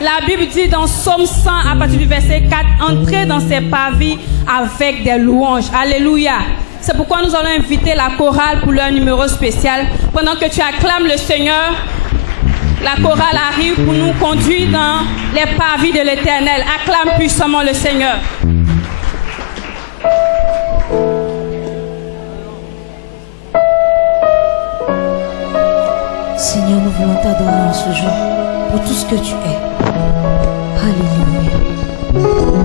La Bible dit dans Psaume 100 à partir du verset 4, entrez dans ses parvis avec des louanges. Alléluia. C'est pourquoi nous allons inviter la chorale pour leur numéro spécial. Pendant que tu acclames le Seigneur, la chorale arrive pour nous conduire dans les parvis de l'Éternel. Acclame puissamment le Seigneur. Seigneur, nous voulons t'adorer en ce jour pour tout ce que tu es. Alléluia.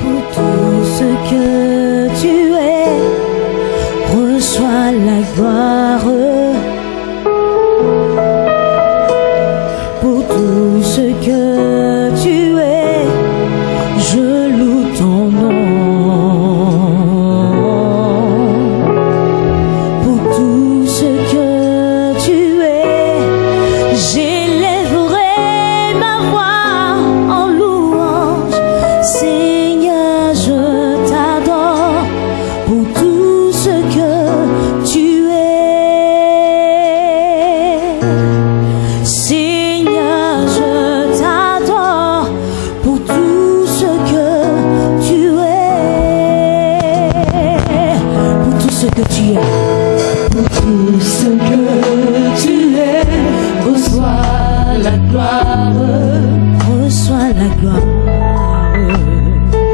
Pour tout ce que tu es, reçois la gloire. Pour tout ce que tu es, je loue ton nom. Pour tout ce que tu es, j'élèverai ma voix en louange. Seigneur, je t'adore pour tout ce que tu es. Seigneur, je t'adore pour tout ce que tu es. Pour tout ce que tu es. Pour tout ce que tu es. Reçois la gloire. Reçois la gloire.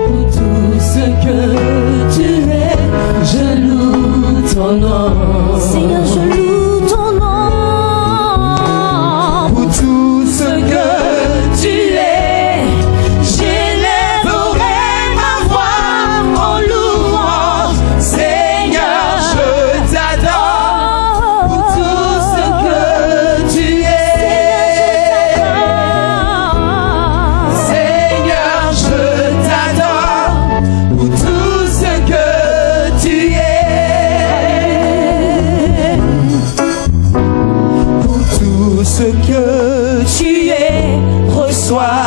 Pour tout ce que tu es, je loue ton nom. Seigneur, je loue ton nom. Pour tout ce que tu es, j'élèverai ma voix en louange. Seigneur, je t'adore pour tout ce que tu es. Seigneur, je t'adore pour tout ce que tu es. Pour tout ce que tu es, reçois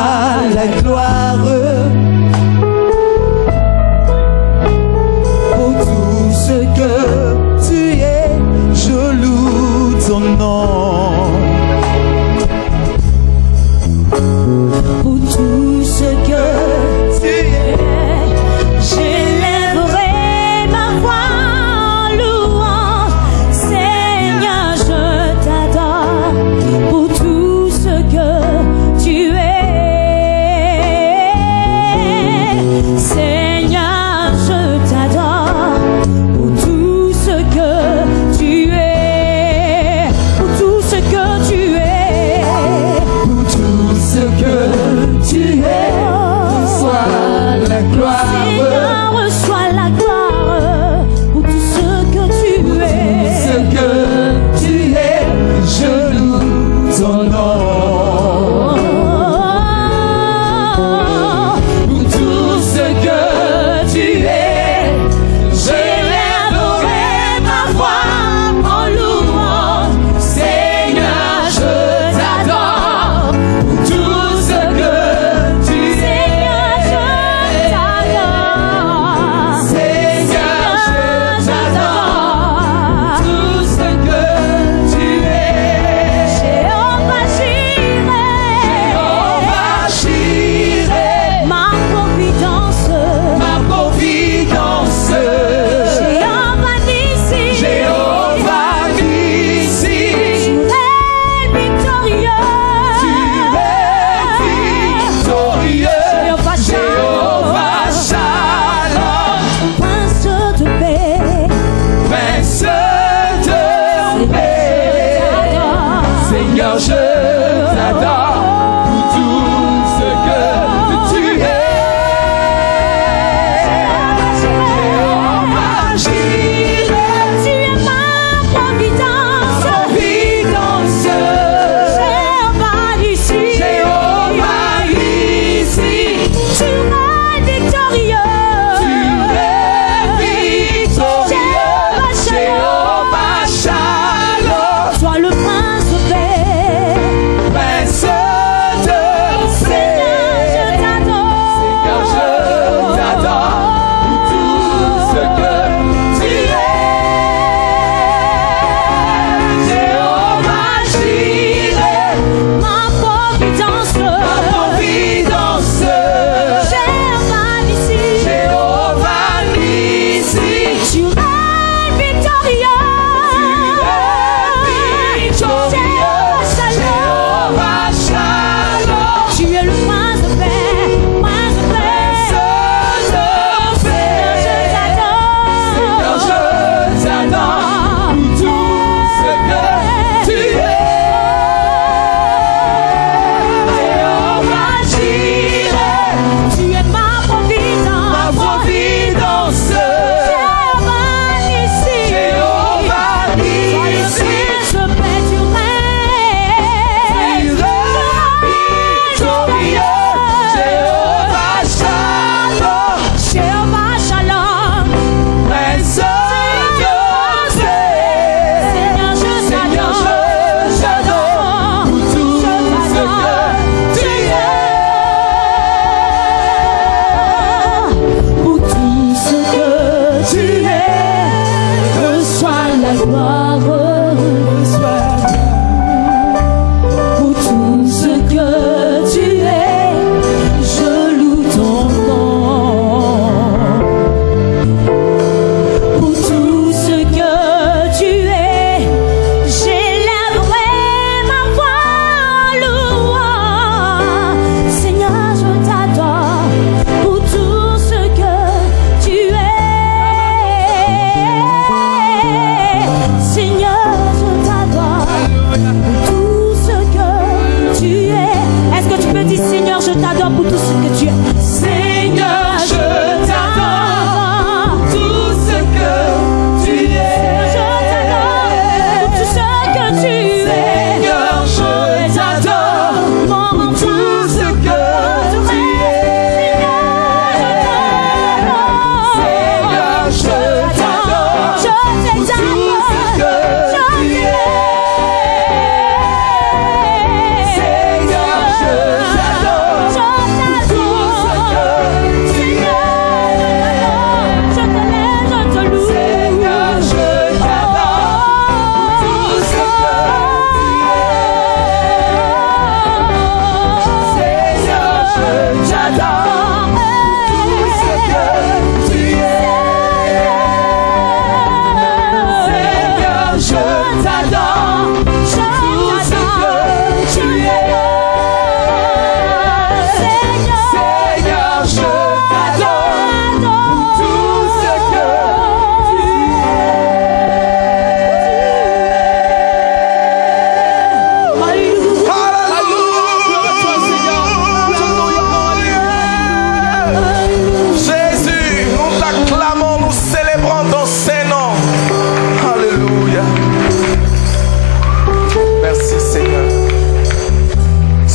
la gloire. Pour tout ce que tu es, je loue ton nom. Pour tout ce que tu es, j'élèverai ma voix en louange. Seigneur, je t'adore pour tout ce que tu es. Seigneur, je t'adore pour tout ce que tu es. Pour tout ce que tu es. Pour tout ce que tu es. Reçois la gloire. Seigneur, reçois la gloire pour tout ce que tu es. Pour ce que tu es, je loue ton nom. Pour tout ce que tu es, j'élèverai ma voix en louange. Seigneur, je t'adore pour tout ce que tu es. Seigneur, je t'adore. Seigneur, je t'adore pour tout ce que tu es. Jéhovah Jireh, ma providence, Jéhovah Nissi, tu es victorieux, Jéhovah Shalom, Prince de paix, Seigneur, je t'adore pour tout ce que tu es. Jéhovah Jireh, tu es ma providence, Jéhovah Nissi, tu es victorieux, Jéhovah Shalom, toi le prince de paix.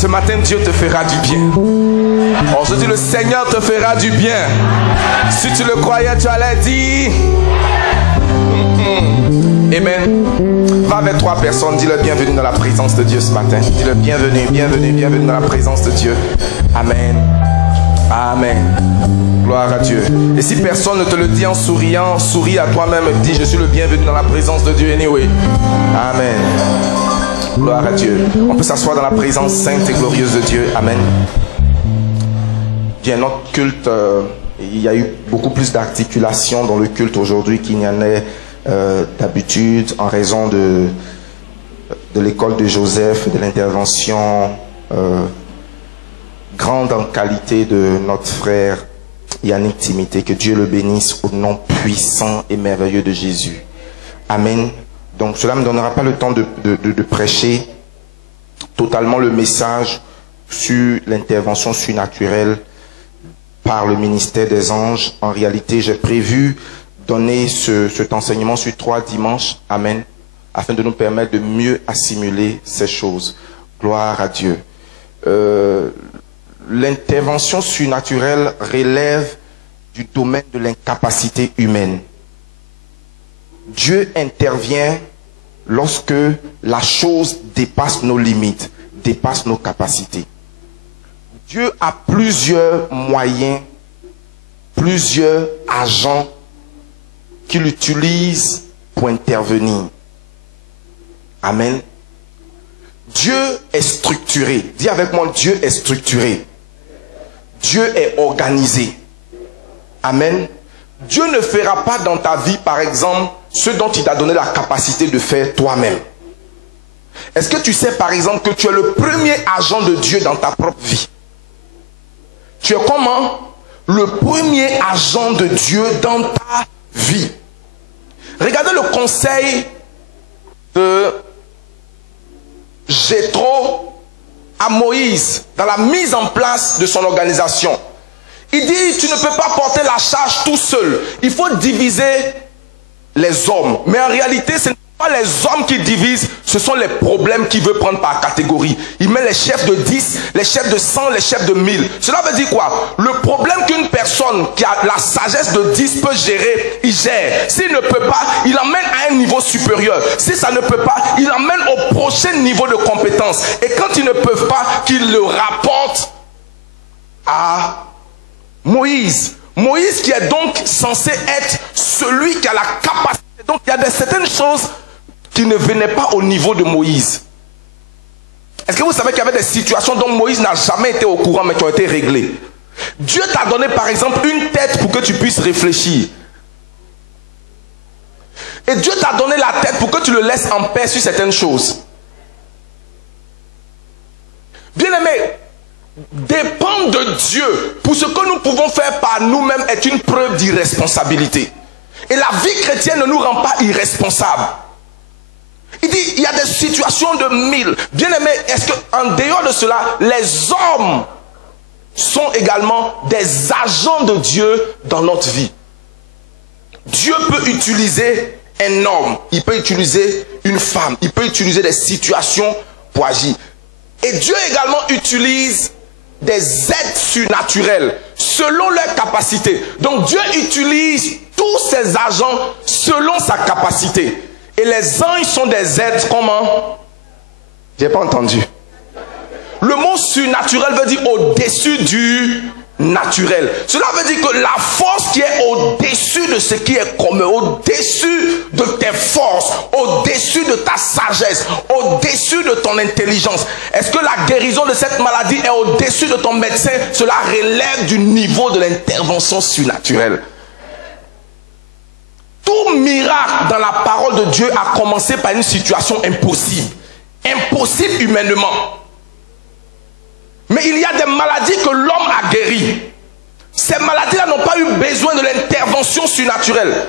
Ce matin, Dieu te fera du bien. Oh, je dis, le Seigneur te fera du bien. Si tu le croyais, tu allais dire Amen. Va avec 3 personnes, dis-le bienvenue dans la présence de Dieu ce matin. Dis-le bienvenue, bienvenue, bienvenue dans la présence de Dieu. Amen. Amen. Gloire à Dieu. Et si personne ne te le dit en souriant, souris à toi-même et dis, je suis le bienvenu dans la présence de Dieu anyway. Amen. Gloire à Dieu. On peut s'asseoir dans la présence sainte et glorieuse de Dieu. Amen. Bien, notre culte, il y a eu beaucoup plus d'articulation dans le culte aujourd'hui qu'il n'y en a d'habitude en raison de l'école de Joseph, de l'intervention grande en qualité de notre frère Yannick Timité. Que Dieu le bénisse au nom puissant et merveilleux de Jésus. Amen. Donc cela ne me donnera pas le temps de prêcher totalement le message sur l'intervention surnaturelle par le ministère des anges. En réalité, j'ai prévu donner cet enseignement sur 3 dimanches. Amen. Afin de nous permettre de mieux assimiler ces choses. Gloire à Dieu. L'intervention surnaturelle relève du domaine de l'incapacité humaine. Dieu intervient lorsque la chose dépasse nos limites, dépasse nos capacités. Dieu a plusieurs moyens, plusieurs agents qu'il utilise pour intervenir. Amen. Dieu est structuré. Dis avec moi, Dieu est structuré. Dieu est organisé. Amen. Dieu ne fera pas dans ta vie, par exemple, ce dont il t'a donné la capacité de faire toi-même. Est-ce que tu sais, par exemple, que tu es le premier agent de Dieu dans ta propre vie? Tu es comment? Le premier agent de Dieu dans ta vie. Regardez le conseil de Jéthro à Moïse dans la mise en place de son organisation. Il dit, tu ne peux pas porter la charge tout seul. Il faut diviser les hommes. Mais en réalité, ce n'est pas les hommes qui divisent, ce sont les problèmes qu'il veut prendre par catégorie. Il met les chefs de 10, les chefs de 100, les chefs de 1000. Cela veut dire quoi? Le problème qu'une personne qui a la sagesse de 10 peut gérer, il gère. S'il ne peut pas, il emmène à un niveau supérieur. Si ça ne peut pas, il emmène au prochain niveau de compétence. Et quand ils ne peuvent pas, qu'il le rapporte à Moïse. Moïse qui est donc censé être celui qui a la capacité. Donc il y a certaines choses qui ne venaient pas au niveau de Moïse. Est-ce que vous savez qu'il y avait des situations dont Moïse n'a jamais été au courant mais qui ont été réglées? Dieu t'a donné par exemple une tête pour que tu puisses réfléchir. Et Dieu t'a donné la tête pour que tu le laisses en paix sur certaines choses. Bien aimé, dépendre de Dieu pour ce que nous pouvons faire par nous-mêmes est une preuve d'irresponsabilité. Et la vie chrétienne ne nous rend pas irresponsables. Il dit, il y a des situations de 1000. Bien aimé, est-ce qu'en dehors de cela, les hommes sont également des agents de Dieu dans notre vie? Dieu peut utiliser un homme, il peut utiliser une femme, il peut utiliser des situations pour agir. Et Dieu également utilise des aides surnaturelles selon leurs capacités. Donc Dieu utilise tous ses agents selon sa capacité. Et les anges sont des êtres comment? J'ai pas entendu. Le mot surnaturel veut dire au-dessus du naturel. Cela veut dire que la force qui est au-dessus de ce qui est commun, au-dessus de tes forces, au-dessus de ta sagesse, au-dessus de ton intelligence. Est-ce que la guérison de cette maladie est au-dessus de ton médecin? Cela relève du niveau de l'intervention surnaturelle. Tout miracle dans la parole de Dieu a commencé par une situation impossible. Impossible humainement. Mais il y a des maladies que l'homme a guéries. Ces maladies-là n'ont pas eu besoin de l'intervention surnaturelle.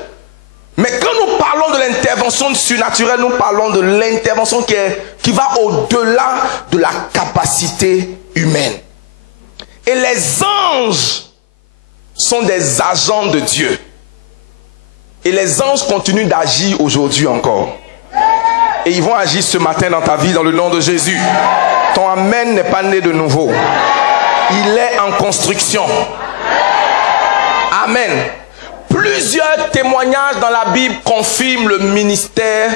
Mais quand nous parlons de l'intervention surnaturelle, nous parlons de l'intervention qui va au-delà de la capacité humaine. Et les anges sont des agents de Dieu. Et les anges continuent d'agir aujourd'hui encore. Et ils vont agir ce matin dans ta vie dans le nom de Jésus. Ton amen n'est pas né de nouveau. Il est en construction. Amen. Plusieurs témoignages dans la Bible confirment le ministère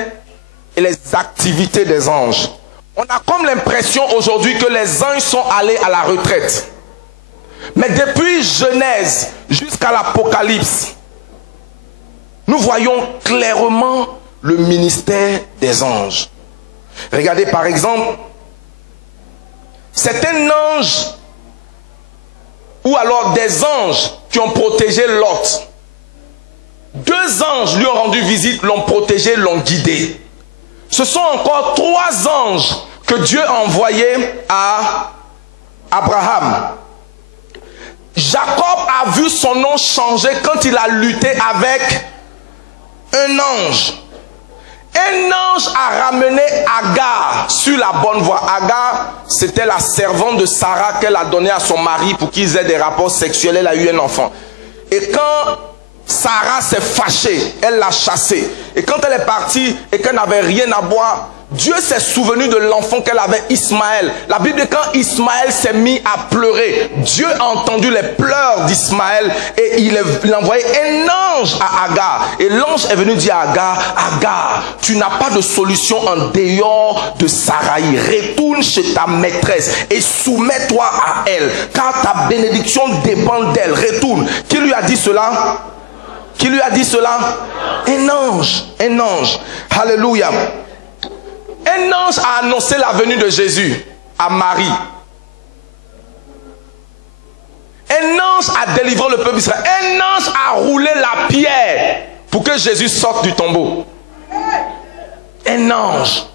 et les activités des anges. On a comme l'impression aujourd'hui que les anges sont allés à la retraite. Mais depuis Genèse jusqu'à l'Apocalypse, nous voyons clairement le ministère des anges. Regardez par exemple, c'est un ange ou alors des anges qui ont protégé Lot. 2 anges lui ont rendu visite, l'ont protégé, l'ont guidé. Ce sont encore 3 anges que Dieu a envoyés à Abraham. Jacob a vu son nom changer quand il a lutté avec un ange. Un ange a ramené Agar sur la bonne voie. Agar, c'était la servante de Sarah qu'elle a donnée à son mari pour qu'ils aient des rapports sexuels. Elle a eu un enfant. Et quand Sarah s'est fâchée, elle l'a chassée. Et quand elle est partie et qu'elle n'avait rien à boire, Dieu s'est souvenu de l'enfant qu'elle avait, Ismaël. La Bible dit quand Ismaël s'est mis à pleurer, Dieu a entendu les pleurs d'Ismaël et il a envoyé un ange à Agar. Et l'ange est venu dire à Agar, Agar, tu n'as pas de solution en dehors de Sarai. Retourne chez ta maîtresse et soumets-toi à elle, car ta bénédiction dépend d'elle. Retourne. Qui lui a dit cela? Qui lui a dit cela? Un ange. Un ange. Alléluia. Un ange a annoncé la venue de Jésus à Marie. Un ange a délivré le peuple d'Israël. Un ange a roulé la pierre pour que Jésus sorte du tombeau. Un ange.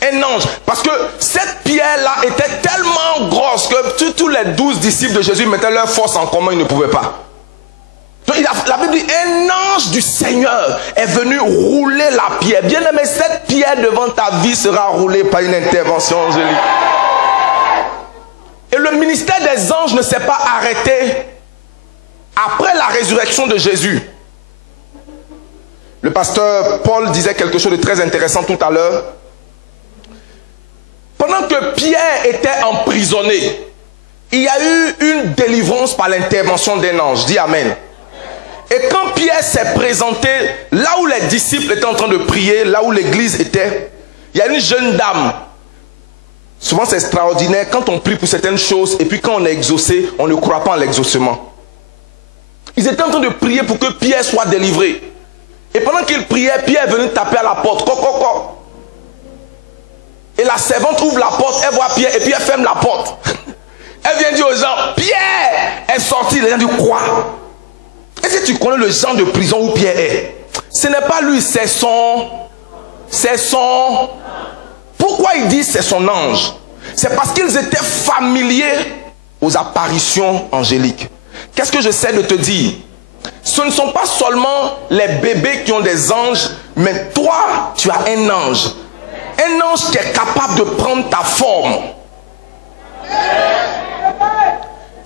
Un ange. Parce que cette pierre-là était tellement grosse que tous les 12 disciples de Jésus mettaient leur force en commun, ils ne pouvaient pas. Donc, la Bible dit, un ange du Seigneur est venu rouler la pierre. Bien aimé, cette pierre devant ta vie sera roulée par une intervention angélique. Et le ministère des anges ne s'est pas arrêté après la résurrection de Jésus. Le pasteur Paul disait quelque chose de très intéressant tout à l'heure. Pendant que Pierre était emprisonné, il y a eu une délivrance par l'intervention d'un ange. Dis Amen. Et quand Pierre s'est présenté, là où les disciples étaient en train de prier, là où l'église était, il y a une jeune dame. Souvent c'est extraordinaire quand on prie pour certaines choses et puis quand on est exaucé, on ne croit pas en l'exaucement. Ils étaient en train de prier pour que Pierre soit délivré. Et pendant qu'ils priaient, Pierre est venu taper à la porte. Coc, coc, coc. Et la servante ouvre la porte, elle voit Pierre et puis elle ferme la porte. Elle vient dire aux gens, Pierre est sorti. Les gens disent quoi? Est-ce que tu connais le genre de prison où Pierre est? Ce n'est pas lui, c'est son... Pourquoi il dit c'est son ange? C'est parce qu'ils étaient familiers aux apparitions angéliques. Qu'est-ce que j'essaie de te dire? Ce ne sont pas seulement les bébés qui ont des anges, mais toi, tu as un ange. Un ange qui est capable de prendre ta forme.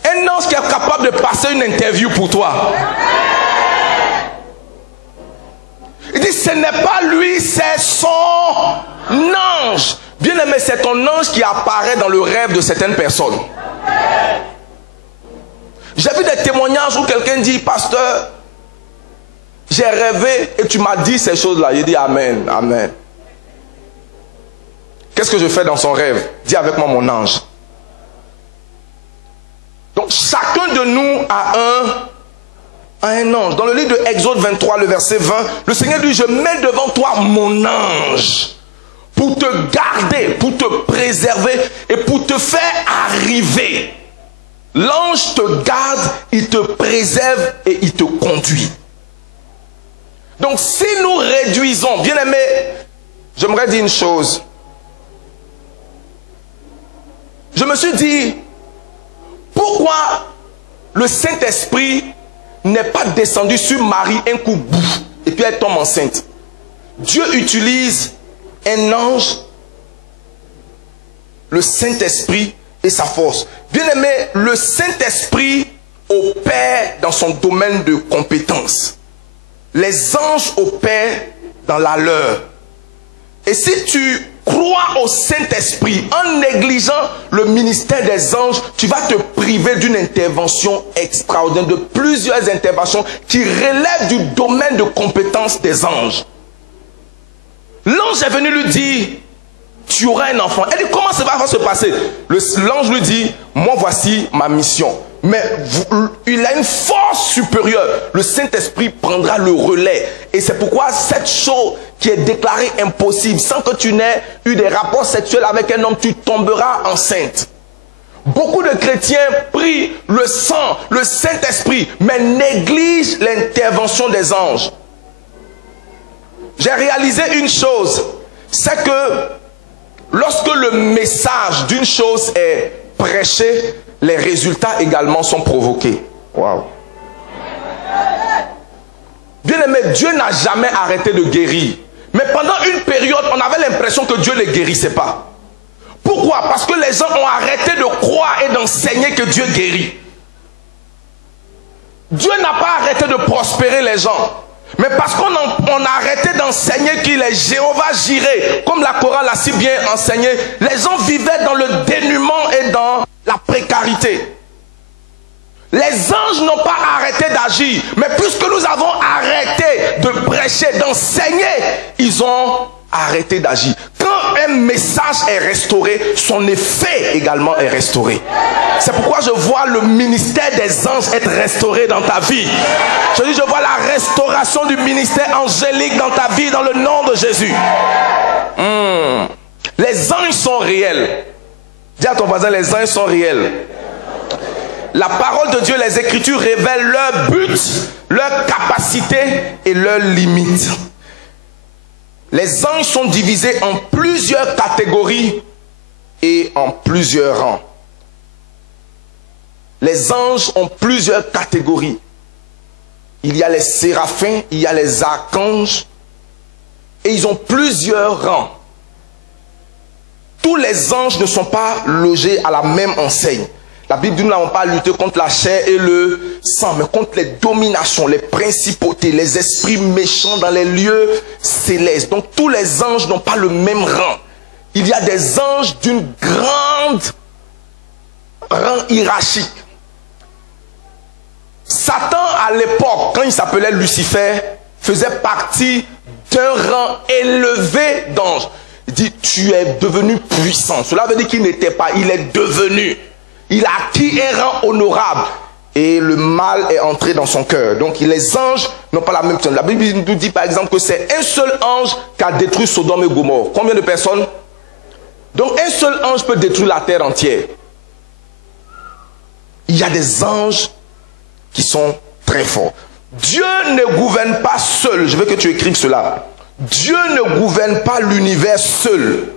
Un ange qui est capable de passer une interview pour toi. Il dit ce n'est pas lui, c'est son ange. Bien aimé, c'est ton ange qui apparaît dans le rêve de certaines personnes. J'ai vu des témoignages où quelqu'un dit, pasteur, j'ai rêvé et tu m'as dit ces choses-là. J'ai dit Amen, Amen. Qu'est-ce que je fais dans son rêve? Dis avec moi mon ange. Donc chacun de nous a un ange. Dans le livre de Exode 23, le verset 20, le Seigneur dit, je mets devant toi mon ange pour te garder, pour te préserver et pour te faire arriver. L'ange te garde, il te préserve et il te conduit. Donc si nous réduisons, bien aimé, j'aimerais dire une chose. Je me suis dit, pourquoi le Saint-Esprit n'est pas descendu sur Marie un coup bouf et puis elle tombe enceinte? Dieu utilise un ange, le Saint-Esprit et sa force. Bien aimé, le Saint-Esprit opère dans son domaine de compétence. Les anges opèrent dans la leur. Et si tu crois au Saint-Esprit en négligeant le ministère des anges, tu vas te priver d'une intervention extraordinaire, de plusieurs interventions qui relèvent du domaine de compétence des anges. L'ange est venu lui dire, tu auras un enfant. Elle dit, comment ça va se passer? L'ange lui dit, moi voici ma mission. Mais il a une force supérieure. Le Saint-Esprit prendra le relais. Et c'est pourquoi cette chose qui est déclarée impossible, sans que tu n'aies eu des rapports sexuels avec un homme, tu tomberas enceinte. Beaucoup de chrétiens prient le sang, le Saint-Esprit, mais négligent l'intervention des anges. J'ai réalisé une chose, c'est que lorsque le message d'une chose est prêché, les résultats également sont provoqués. Waouh. Bien aimé, Dieu n'a jamais arrêté de guérir. Mais pendant une période, on avait l'impression que Dieu ne les guérissait pas. Pourquoi? Parce que les gens ont arrêté de croire et d'enseigner que Dieu guérit. Dieu n'a pas arrêté de prospérer les gens. Mais parce qu'on a arrêté d'enseigner qu'il est Jéhovah Jireh, comme la chorale a si bien enseigné, les gens vivaient dans le dénuement et dans la précarité. Les anges n'ont pas arrêté d'agir, mais puisque nous avons arrêté de prêcher, d'enseigner, ils ont arrêté d'agir. Quand un message est restauré, son effet également est restauré. C'est pourquoi je vois le ministère des anges être restauré dans ta vie. Je dis, je vois la restauration du ministère angélique dans ta vie, dans le nom de Jésus. Les anges sont réels. Dis à ton voisin, les anges sont réels. La parole de Dieu, les Écritures révèlent leur but, leur capacité et leurs limites. Les anges sont divisés en plusieurs catégories et en plusieurs rangs. Les anges ont plusieurs catégories. Il y a les séraphins, il y a les archanges, et ils ont plusieurs rangs. Tous les anges ne sont pas logés à la même enseigne. La Bible dit, nous n'avons pas à lutter contre la chair et le sang, mais contre les dominations, les principautés, les esprits méchants dans les lieux célestes. Donc tous les anges n'ont pas le même rang. Il y a des anges d'une grande rang hiérarchique. Satan, à l'époque, quand il s'appelait Lucifer, faisait partie d'un rang élevé d'anges. Il dit, tu es devenu puissant. Cela veut dire qu'il n'était pas, il est devenu. Il a acquis un rang honorable. Et le mal est entré dans son cœur. Donc les anges n'ont pas la même chose. La Bible nous dit par exemple que c'est un seul ange qui a détruit Sodome et Gomorrhe. Combien de personnes? Donc un seul ange peut détruire la terre entière. Il y a des anges qui sont très forts. Dieu ne gouverne pas seul. Je veux que tu écrives cela. Dieu ne gouverne pas l'univers seul.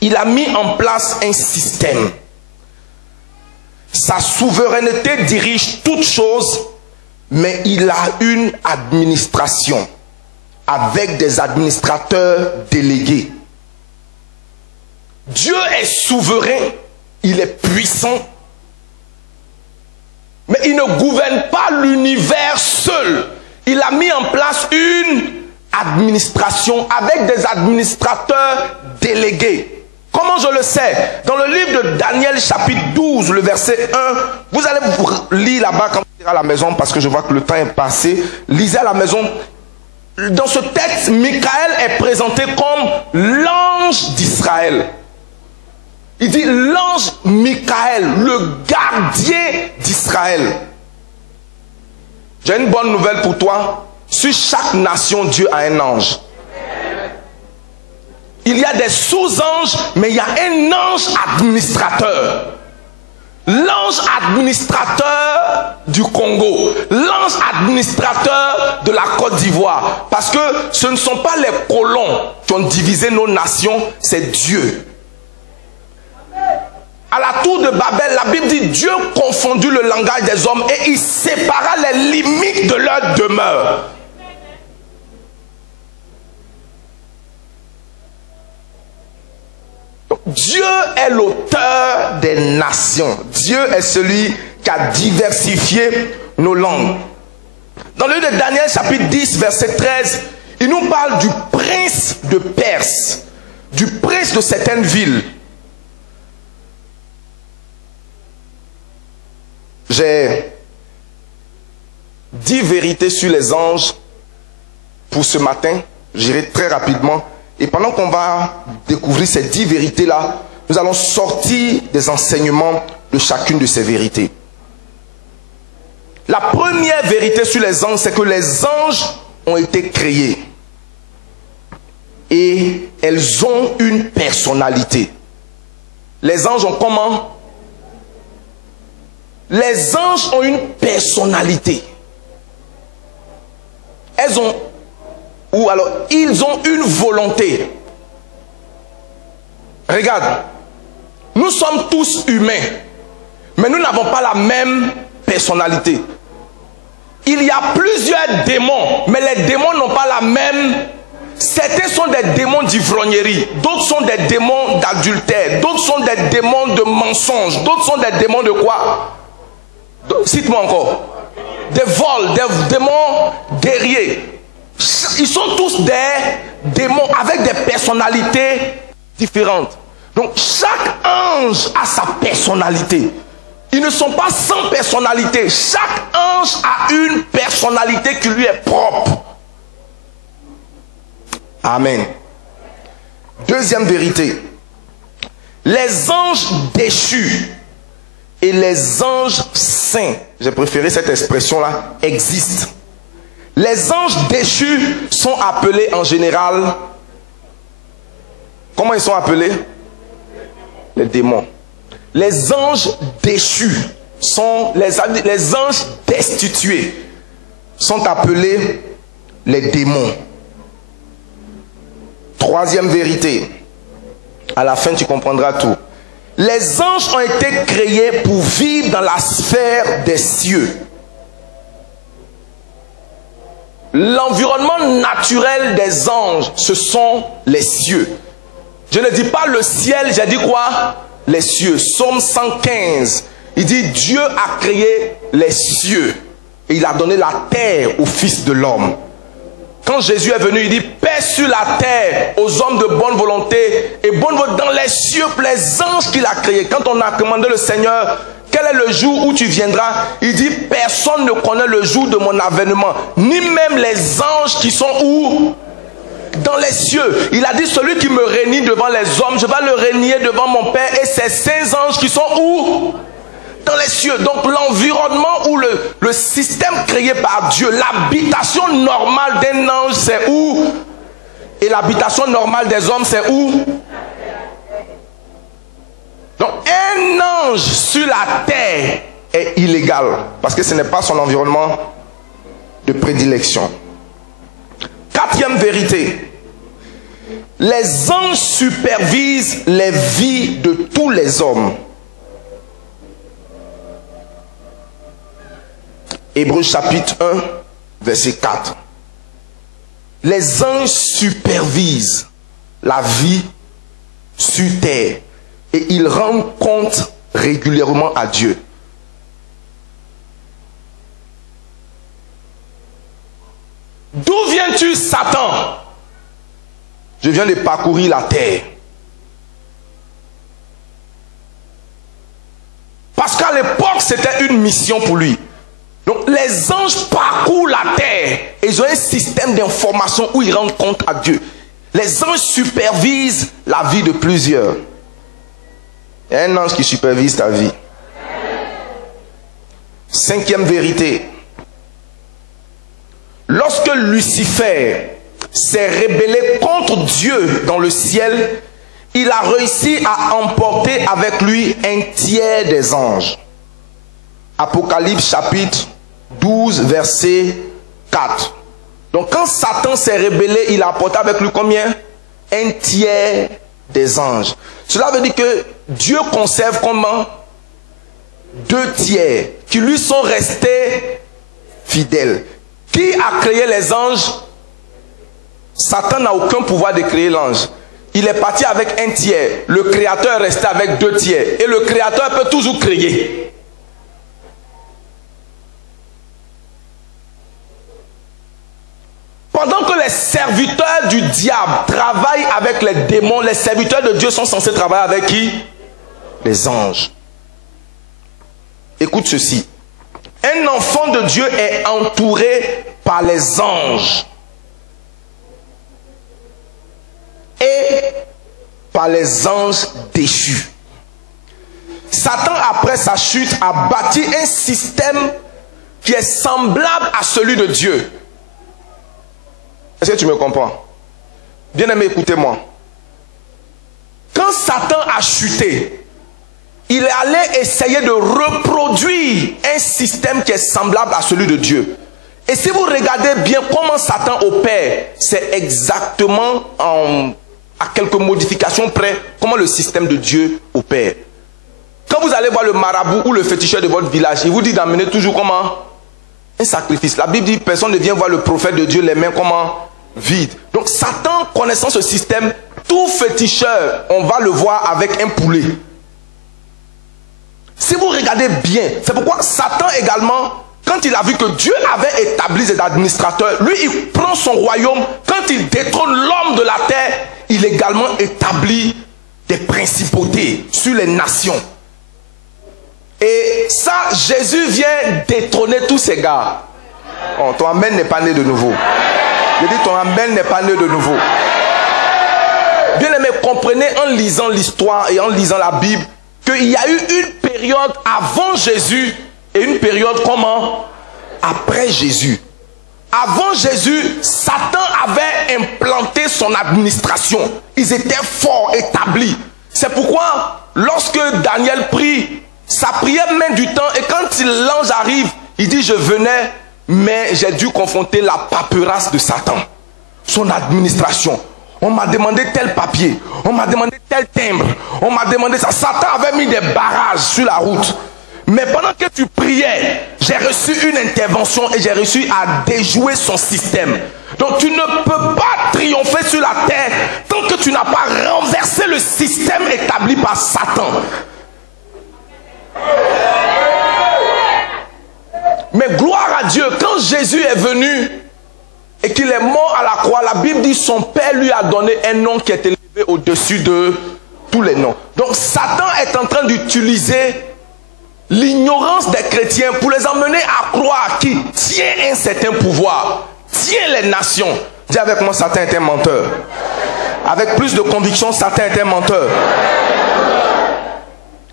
Il a mis en place un système. Sa souveraineté dirige toutes choses, mais il a une administration avec des administrateurs délégués. Dieu est souverain, il est puissant, mais il ne gouverne pas l'univers seul. Il a mis en place une administration avec des administrateurs délégués. Comment je le sais? Dans le livre de Daniel chapitre 12, le verset 1, vous allez vous lire là-bas quand vous à la maison parce que je vois que le temps est passé. Lisez à la maison. Dans ce texte, Michaël est présenté comme l'ange d'Israël. Il dit l'ange Michaël, le gardien d'Israël. J'ai une bonne nouvelle pour toi. Sur chaque nation, Dieu a un ange. Il y a des sous-anges, mais il y a un ange administrateur. L'ange administrateur du Congo, l'ange administrateur de la Côte d'Ivoire. Parce que ce ne sont pas les colons qui ont divisé nos nations, c'est Dieu. À la tour de Babel, la Bible dit Dieu confondit le langage des hommes et il sépara les limites de leur demeure. Donc, Dieu est l'auteur des nations. Dieu est celui qui a diversifié nos langues. Dans le livre de Daniel, chapitre 10, verset 13, il nous parle du prince de Perse, du prince de certaines villes. J'ai 10 vérités sur les anges pour ce matin. J'irai très rapidement. Et pendant qu'on va découvrir ces 10 vérités-là, nous allons sortir des enseignements de chacune de ces vérités. La première vérité sur les anges, c'est que les anges ont été créés. Et elles ont une personnalité. Les anges ont comment? Les anges ont une personnalité. Elles ont, ou alors ils ont une volonté. Regarde, nous sommes tous humains, mais nous n'avons pas la même personnalité. Il y a plusieurs démons, mais les démons n'ont pas la même. Certains sont des démons d'ivrognerie, d'autres sont des démons d'adultère, d'autres sont des démons de mensonge, d'autres sont des démons de quoi? Cite-moi encore. Des vols, des démons guerriers. Ils sont tous des démons avec des personnalités différentes. Donc chaque ange a sa personnalité. Ils ne sont pas sans personnalité. Chaque ange a une personnalité qui lui est propre. Amen. Deuxième vérité. Les anges déchus et les anges saints, j'ai préféré cette expression-là, existent. Les anges déchus sont appelés en général, comment ils sont appelés? Les démons. Les anges déchus sont, les anges destitués sont appelés les démons. Troisième vérité, à la fin tu comprendras tout. Les anges ont été créés pour vivre dans la sphère des cieux. L'environnement naturel des anges, ce sont les cieux. Je ne dis pas le ciel, j'ai dit quoi? Les cieux. Psaume 115, il dit Dieu a créé les cieux et il a donné la terre au Fils de l'homme. Quand Jésus est venu, il dit paix sur la terre aux hommes de bonne volonté et bonne volonté dans les cieux pour les anges qu'il a créés. Quand on a commandé le Seigneur, quel est le jour où tu viendras? Il dit personne ne connaît le jour de mon avènement, ni même les anges qui sont où? Dans les cieux. Il a dit celui qui me renie devant les hommes, je vais le régner devant mon Père et ces saints anges qui sont où? Dans les cieux. Donc l'environnement ou le système créé par Dieu, l'habitation normale d'un ange c'est où? Et l'habitation normale des hommes c'est où? Donc un ange sur la terre est illégal parce que ce n'est pas son environnement de prédilection. Quatrième vérité, les anges supervisent les vies de tous les hommes. Hébreux chapitre 1, verset 4. Les anges supervisent la vie sur terre et ils rendent compte régulièrement à Dieu. D'où viens-tu, Satan? Je viens de parcourir la terre. Parce qu'à l'époque, c'était une mission pour lui. Donc les anges parcourent la terre et ils ont un système d'information où ils rendent compte à Dieu. Les anges supervisent la vie de plusieurs. Il y a un ange qui supervise ta vie. Cinquième vérité. Lorsque Lucifer s'est rébellé contre Dieu dans le ciel, il a réussi à emporter avec lui un tiers des anges. Apocalypse chapitre 12, verset 4. Donc quand Satan s'est rébellé, il a emporté avec lui combien? Un tiers des anges. Cela veut dire que Dieu conserve comment? 2 tiers qui lui sont restés fidèles. Qui a créé les anges? Satan n'a aucun pouvoir de créer l'ange. Il est parti avec un tiers. Le créateur est resté avec 2 tiers. Et le créateur peut toujours créer. Pendant que les serviteurs du diable travaillent avec les démons, les serviteurs de Dieu sont censés travailler avec qui? Les anges. Écoute ceci. Un enfant de Dieu est entouré par les anges et par les anges déchus. Satan, après sa chute, a bâti un système qui est semblable à celui de Dieu. Est-ce que tu me comprends? Bien-aimé, écoutez-moi. Quand Satan a chuté, il est allé essayer de reproduire un système qui est semblable à celui de Dieu. Et si vous regardez bien comment Satan opère, c'est exactement à quelques modifications près comment le système de Dieu opère. Quand vous allez voir le marabout ou le féticheur de votre village, il vous dit d'amener toujours comment? Un sacrifice. La Bible dit personne ne vient voir le prophète de Dieu les mains comment? Vides. Donc Satan, connaissant ce système, tout féticheur, on va le voir avec un poulet. Si vous regardez bien, c'est pourquoi Satan également, quand il a vu que Dieu avait établi des administrateurs, lui il prend son royaume, quand il détrône l'homme de la terre, il également établit des principautés sur les nations. Et ça, Jésus vient détrôner tous ces gars. Oh, ton amen n'est pas né de nouveau. Je dis ton amen n'est pas né de nouveau. Bien aimé, comprenez en lisant l'histoire et en lisant la Bible qu'il y a eu une période avant Jésus et une période comment? Après Jésus. Avant Jésus, Satan avait implanté son administration. Ils étaient forts, établis. C'est pourquoi, lorsque Daniel prie, sa prière met du temps et quand l'ange arrive, il dit je venais, mais j'ai dû confronter la paperasse de Satan. Son administration. On m'a demandé tel papier, on m'a demandé tel timbre, on m'a demandé ça. Satan avait mis des barrages sur la route. Mais pendant que tu priais, j'ai reçu une intervention et j'ai réussi à déjouer son système. Donc tu ne peux pas triompher sur la terre tant que tu n'as pas renversé le système établi par Satan. Mais gloire à Dieu, quand Jésus est venu et qu'il est mort à la croix, la Bible dit son Père lui a donné un nom qui est élevé au-dessus de tous les noms. Donc Satan est en train d'utiliser l'ignorance des chrétiens pour les emmener à croire qu'il tient un certain pouvoir, tient les nations. Dis avec moi, Satan est un menteur. Avec plus de conviction, Satan est un menteur.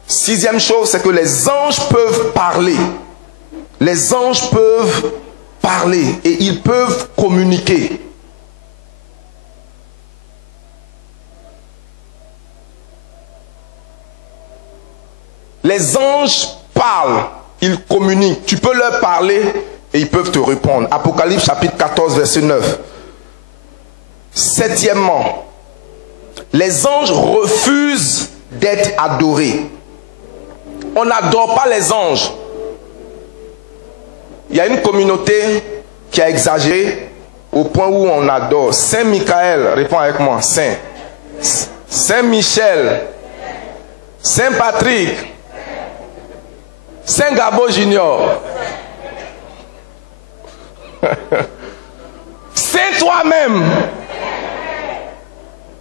Sixième chose, c'est que les anges peuvent parler. Les anges peuvent parler et ils peuvent communiquer. Les anges parlent, ils communiquent. Tu peux leur parler et ils peuvent te répondre. Apocalypse chapitre 14, verset 9. Septièmement, les anges refusent d'être adorés. On n'adore pas les anges. Il y a une communauté qui a exagéré au point où on adore. Saint Michael, réponds avec moi. Saint. Saint Michel. Saint Patrick. Saint Gabo Junior. C'est toi-même.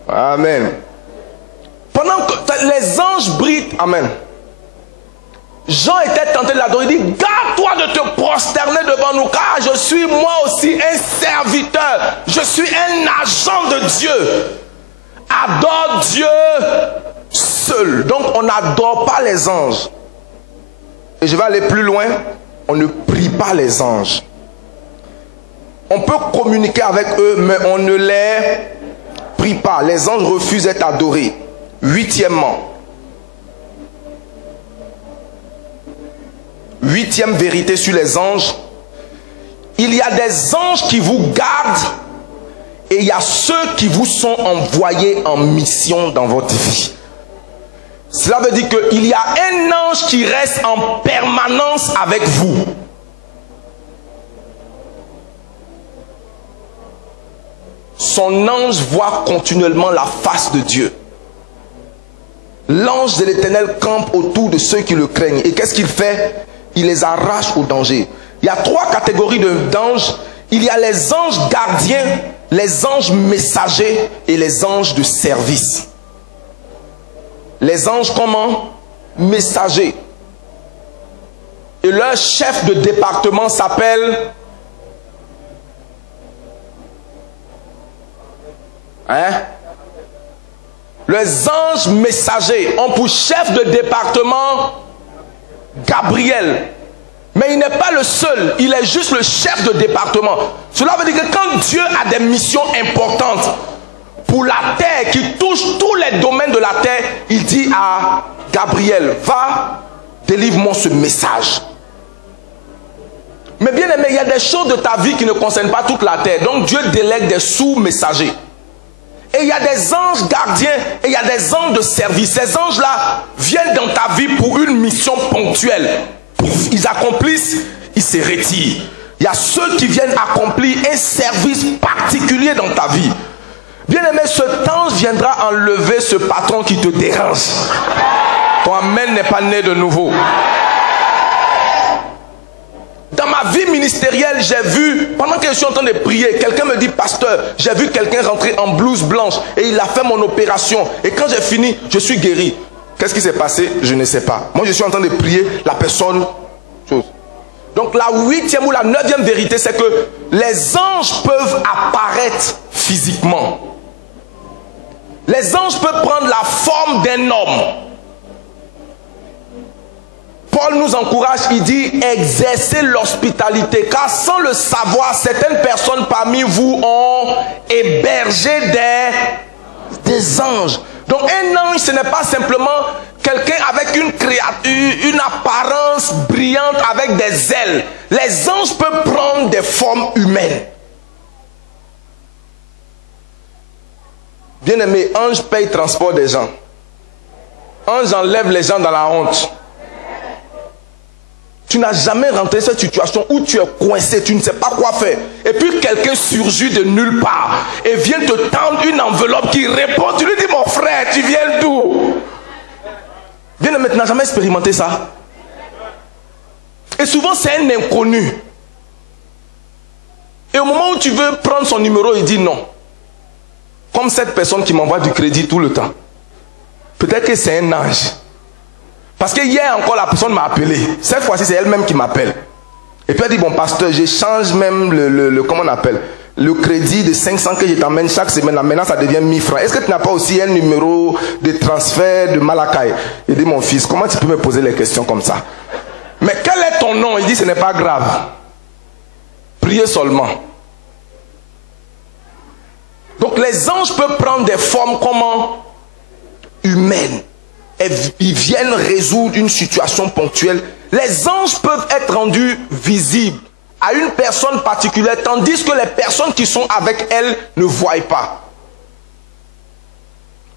Amen. Pendant que les anges brillent, amen. Jean était tenté de l'adorer. Il dit, garde-toi de te prosterner devant nous, car je suis moi aussi un serviteur. Je suis un agent de Dieu. Adore Dieu seul. Donc on n'adore pas les anges. Et je vais aller plus loin. On ne prie pas les anges. On peut communiquer avec eux, mais on ne les prie pas. Les anges refusent d'être adorés. Huitièmement, huitième vérité sur les anges, il y a des anges qui vous gardent et il y a ceux qui vous sont envoyés en mission dans votre vie. Cela veut dire qu'il y a un ange qui reste en permanence avec vous. Son ange voit continuellement la face de Dieu. L'ange de l'Éternel campe autour de ceux qui le craignent. Et qu'est-ce qu'il fait? Il les arrache au danger. Il y a trois catégories d'anges. Il y a les anges gardiens, les anges messagers et les anges de service. Les anges comment? Messagers. Et leur chef de département s'appelle... Les anges messagers ont pour chef de département Gabriel. Mais il n'est pas le seul, il est juste le chef de département. Cela veut dire que quand Dieu a des missions importantes pour la terre, qui touchent tous les domaines de la terre, il dit à Gabriel, va, délivre-moi ce message. Mais bien aimé, il y a des choses de ta vie qui ne concernent pas toute la terre. Donc Dieu délègue des sous-messagers. Et il y a des anges gardiens et il y a des anges de service. Ces anges-là viennent dans ta vie pour une mission ponctuelle. Ils accomplissent, ils se retirent. Il y a ceux qui viennent accomplir un service particulier dans ta vie. Bien aimé, cet ange viendra enlever ce patron qui te dérange. Ton amen n'est pas né de nouveau. Dans ma vie ministérielle, j'ai vu, pendant que je suis en train de prier, quelqu'un me dit, pasteur, j'ai vu quelqu'un rentrer en blouse blanche et il a fait mon opération. Et quand j'ai fini, je suis guéri. Qu'est-ce qui s'est passé? Je ne sais pas. Moi, je suis en train de prier, la personne, chose. Donc la huitième ou la neuvième vérité, c'est que les anges peuvent apparaître physiquement. Les anges peuvent prendre la forme d'un homme. Paul nous encourage, il dit, exercez l'hospitalité, car sans le savoir, certaines personnes parmi vous ont hébergé des anges. Donc un ange, ce n'est pas simplement quelqu'un avec une créature, une apparence brillante avec des ailes. Les anges peuvent prendre des formes humaines. Bien aimé, ange paye transport des gens. Ange enlève les gens dans la honte. Tu n'as jamais rentré dans cette situation où tu es coincé, tu ne sais pas quoi faire. Et puis quelqu'un surgit de nulle part et vient te tendre une enveloppe qui répond. Tu lui dis, mon frère, tu viens d'où? Bien aimé, tu n'as jamais expérimenté ça. Et souvent c'est un inconnu. Et au moment où tu veux prendre son numéro, il dit non. Comme cette personne qui m'envoie du crédit tout le temps. Peut-être que c'est un ange. Parce que hier encore la personne m'a appelé. Cette fois-ci c'est elle-même qui m'appelle. Et puis elle dit, bon pasteur, j'échange même le comment on appelle, le crédit de 500 que je t'emmène chaque semaine. Là, maintenant ça devient 1000 francs. Est-ce que tu n'as pas aussi un numéro de transfert de Malakai? Il dit, mon fils, comment tu peux me poser les questions comme ça? Mais quel est ton nom? Il dit, ce n'est pas grave. Priez seulement. Donc les anges peuvent prendre des formes comment? Humaines. Et ils viennent résoudre une situation ponctuelle. Les anges peuvent être rendus visibles à une personne particulière, tandis que les personnes qui sont avec elle ne voient pas.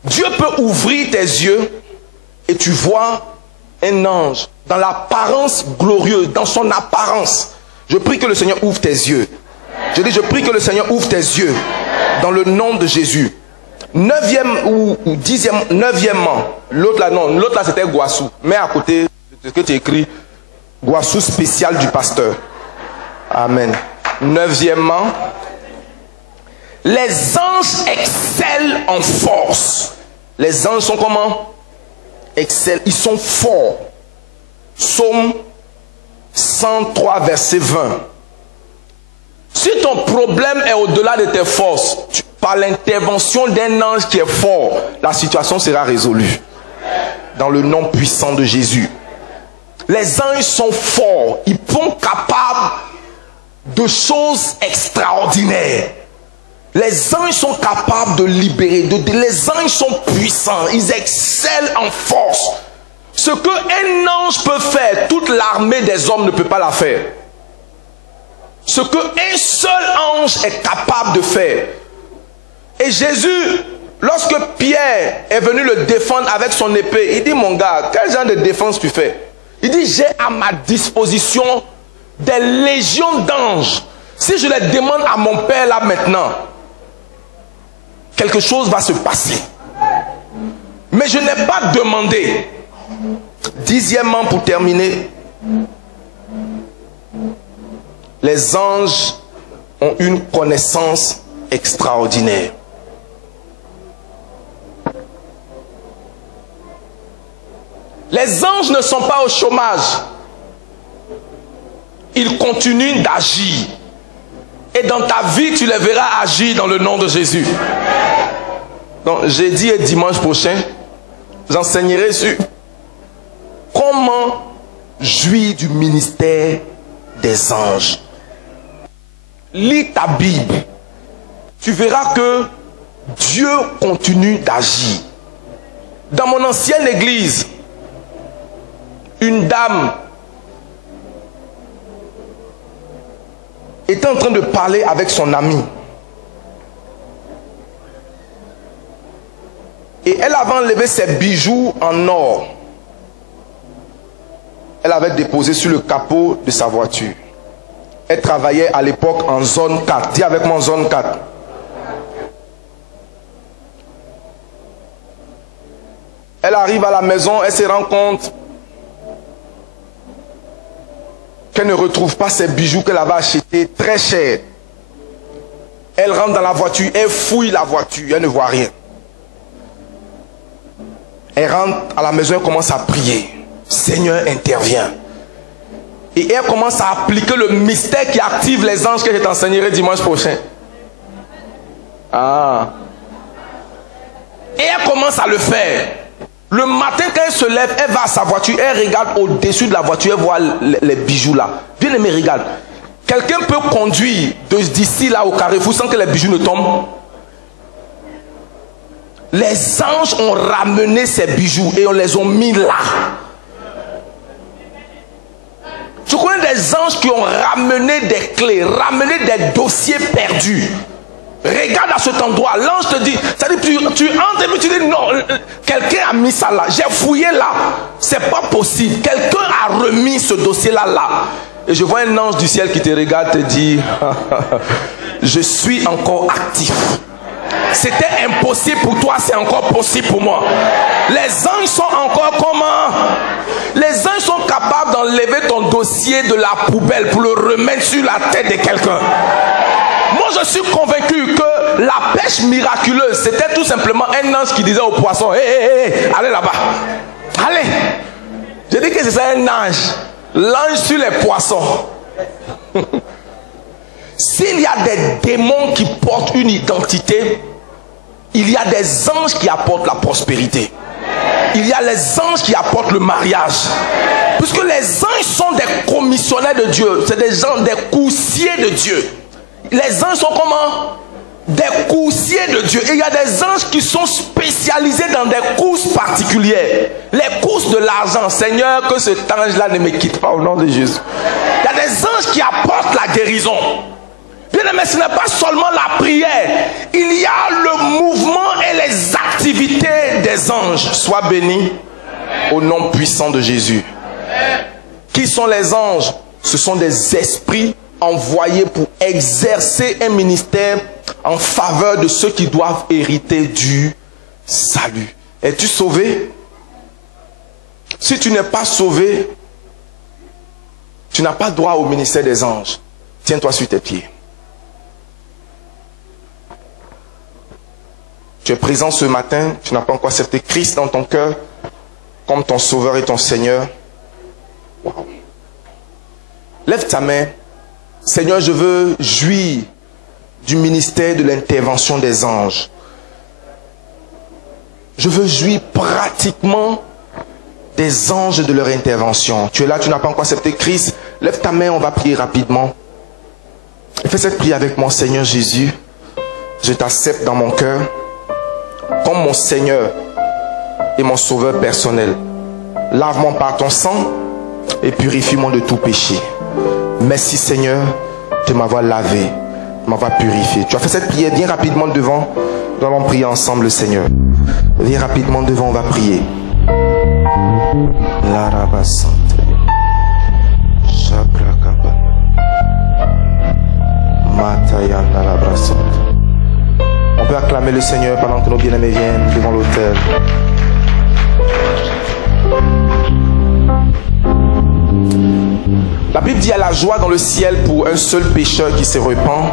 Dieu peut ouvrir tes yeux et tu vois un ange dans l'apparence glorieuse, dans son apparence. Je prie que le Seigneur ouvre tes yeux. Je dis, je prie que le Seigneur ouvre tes yeux dans le nom de Jésus. Neuvièmement, l'autre là, non, l'autre là c'était Guassou. Mais à côté de ce que tu écris, Guassou spécial du pasteur. Amen. Neuvièmement, les anges excellent en force. Les anges sont comment? Excellent, ils sont forts. Psaume 103, verset 20. Si ton problème est au-delà de tes forces, par l'intervention d'un ange qui est fort, la situation sera résolue. Dans le nom puissant de Jésus. Les anges sont forts. Ils sont capables de choses extraordinaires. Les anges sont capables de libérer. Les anges sont puissants. Ils excellent en force. Ce qu'un ange peut faire, toute l'armée des hommes ne peut pas la faire. Ce qu'un seul ange est capable de faire. Et Jésus, lorsque Pierre est venu le défendre avec son épée, il dit, mon gars, quel genre de défense tu fais? Il dit, j'ai à ma disposition des légions d'anges. Si je les demande à mon Père là maintenant, quelque chose va se passer. Mais je n'ai pas demandé. Dixièmement, pour terminer, les anges ont une connaissance extraordinaire. Les anges ne sont pas au chômage. Ils continuent d'agir. Et dans ta vie, tu les verras agir dans le nom de Jésus. Donc, jeudi et dimanche prochain, j'enseignerai sur comment jouir du ministère des anges. Lis ta Bible. Tu verras que Dieu continue d'agir. Dans mon ancienne église, une dame était en train de parler avec son ami. Et elle avait enlevé ses bijoux en or. Elle avait déposé sur le capot de sa voiture. Elle travaillait à l'époque en zone 4. Dis avec moi, zone 4. Elle arrive à la maison, elle se rend compte qu'elle ne retrouve pas ses bijoux qu'elle avait achetés très chers. Elle rentre dans la voiture, elle fouille la voiture, elle ne voit rien. Elle rentre à la maison, elle commence à prier. Seigneur, intervient. Et elle commence à appliquer le mystère qui active les anges que je t'enseignerai dimanche prochain. Ah. Et elle commence à le faire. Le matin, quand elle se lève, elle va à sa voiture, elle regarde au-dessus de la voiture, elle voit les bijoux là. Bien aimé, regarde. Quelqu'un peut conduire d'ici là au Carrefour sans que les bijoux ne tombent. Les anges ont ramené ces bijoux et on les a mis là. Tu connais des anges qui ont ramené des clés, ramené des dossiers perdus. Regarde à cet endroit, l'ange te dit, c'est-à-dire tu entres et puis tu dis non, quelqu'un a mis ça là, j'ai fouillé là, c'est pas possible, quelqu'un a remis ce dossier là. Et je vois un ange du ciel qui te regarde te dit, je suis encore actif. C'était impossible pour toi, c'est encore possible pour moi. Les anges sont encore comment? Les anges sont capables d'enlever ton dossier de la poubelle pour le remettre sur la tête de quelqu'un. Moi je suis convaincu que la pêche miraculeuse, c'était tout simplement un ange qui disait au poisson, allez là-bas, allez. Je dis que c'est un ange, l'ange sur les poissons. S'il y a des démons qui portent une identité, il y a des anges qui apportent la prospérité. Il y a les anges qui apportent le mariage. Puisque les anges sont des commissionnaires de Dieu. C'est des gens, des coursiers de Dieu. Les anges sont comment? Des coursiers de Dieu. Et il y a des anges qui sont spécialisés dans des courses particulières. Les courses de l'argent. Seigneur, que cet ange-là ne me quitte pas au nom de Jésus. Il y a des anges qui apportent la guérison. Bien aimé, ce n'est pas seulement la prière. Il y a le mouvement et les activités des anges. Sois béni au nom puissant de Jésus. Qui sont les anges? Ce sont des esprits envoyés pour exercer un ministère en faveur de ceux qui doivent hériter du salut. Es-tu sauvé? Si tu n'es pas sauvé, tu n'as pas droit au ministère des anges. Tiens-toi sur tes pieds. Tu es présent ce matin, tu n'as pas encore accepté Christ dans ton cœur comme ton sauveur et ton Seigneur. Lève ta main. Seigneur, je veux jouir du ministère de l'intervention des anges. Je veux jouir pratiquement des anges et de leur intervention. Tu es là, tu n'as pas encore accepté Christ. Lève ta main, on va prier rapidement. Et fais cette prière avec moi. Seigneur Jésus, je t'accepte dans mon cœur comme mon Seigneur et mon Sauveur personnel. Lave-moi par ton sang et purifie-moi de tout péché. Merci Seigneur de m'avoir lavé, de m'avoir purifié. Tu as fait cette prière, viens rapidement devant. Nous allons prier ensemble le Seigneur. Viens rapidement devant, on va prier. On peut acclamer le Seigneur pendant que nos bien-aimés viennent devant l'autel. La Bible dit à la joie dans le ciel pour un seul pécheur qui se repent.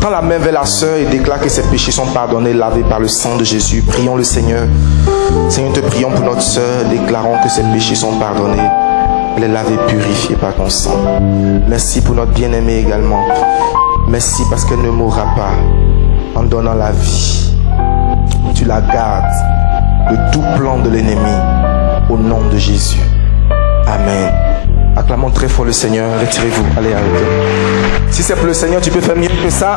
Tends la main vers la sœur et déclare que ses péchés sont pardonnés, lavés par le sang de Jésus. Prions le Seigneur. Seigneur, te prions pour notre sœur. Déclarons que ses péchés sont pardonnés. Elle est lavée, purifiée par ton sang. Merci pour notre bien-aimée également. Merci parce qu'elle ne mourra pas en donnant la vie. Tu la gardes de tout plan de l'ennemi au nom de Jésus. Amen. Acclamons très fort le Seigneur. Retirez-vous. Allez, arrêtez. Si c'est pour le Seigneur, tu peux faire mieux que ça.